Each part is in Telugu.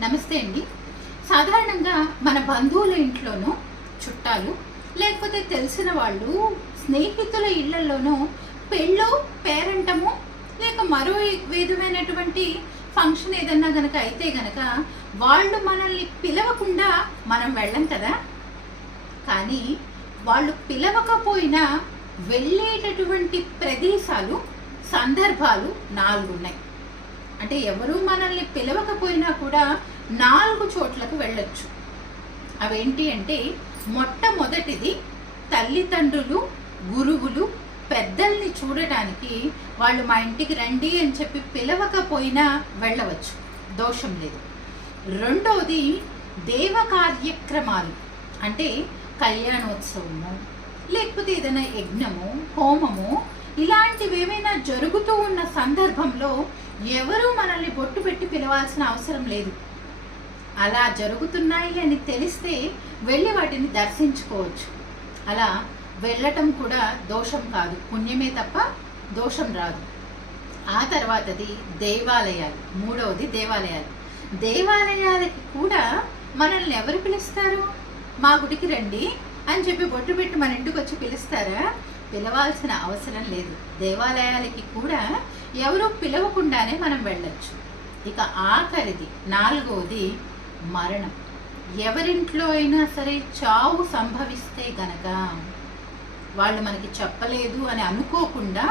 నమస్తే అండి. సాధారణంగా మన బంధువుల ఇంట్లోనూ చుట్టాలు లేకపోతే తెలిసిన వాళ్ళు స్నేహితుల ఇళ్ళలోనూ పెళ్ళు పేరంటము లేక మరో విధమైనటువంటి ఫంక్షన్ ఏదన్నా గనక అయితే గనక వాళ్ళు మనల్ని పిలవకుండా మనం వెళ్ళం కదా? కానీ వాళ్ళు పిలవకపోయినా వెళ్ళేటటువంటి ప్రదేశాలు సందర్భాలు నాలుగు ఉన్నాయి అంటే ఎవరు మనల్ని పిలవకపోయినా కూడా నాలుగు చోట్లకు వెళ్ళొచ్చు. అవేంటి అంటే మొట్టమొదటిది తల్లిదండ్రులు గురువులు పెద్దల్ని చూడటానికి వాళ్ళు మా ఇంటికి రండి అని చెప్పి పిలవకపోయినా వెళ్ళవచ్చు. దోషం లేదు. రెండవది దేవ కార్యక్రమాలు. అంటే కళ్యాణోత్సవము లేకపోతే ఏదైనా యజ్ఞము హోమము ఇలాంటివి ఏమైనా జరుగుతూ ఉన్న సందర్భంలో ఎవరూ మనల్ని బొట్టు పెట్టి పిలవాల్సిన అవసరం లేదు. అలా జరుగుతున్నాయి అని తెలిస్తే వెళ్ళి వాటిని దర్శించుకోవచ్చు. అలా వెళ్ళటం కూడా దోషం కాదు. పుణ్యమే తప్ప దోషం రాదు. ఆ తర్వాతది దేవాలయాలు. మూడవది దేవాలయాలు. దేవాలయాలకి కూడా మనల్ని ఎవరు పిలుస్తారు? మా గుడికి రండి అని చెప్పి బొట్టు పెట్టి మన ఇంటికి వచ్చి పిలుస్తారా? పిలవాల్సిన అవసరం లేదు. దేవాలయాలకి కూడా ఎవరూ పిలవకుండానే మనం వెళ్ళొచ్చు. ఇక ఆఖరిది నాలుగవది మరణం. ఎవరింట్లో అయినా సరే చావు సంభవిస్తే గనక వాళ్ళు మనకి చెప్పలేదు అని అనుకోకుండా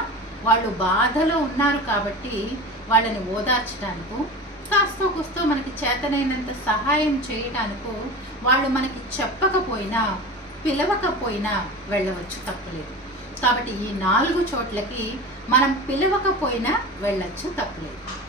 వాళ్ళు బాధలో ఉన్నారు కాబట్టి వాళ్ళని ఓదార్చడానికో కాస్తో కూస్తో మనకి చేతనైనంత సహాయం చేయడానికో వాళ్ళు మనకి చెప్పకపోయినా పిలవకపోయినా వెళ్ళవచ్చు తప్పలేదు. కాబట్టి ఈ నాలుగు చోట్లకి మనం పిలవకపోయినా వెళ్ళచ్చు తప్పలేదు.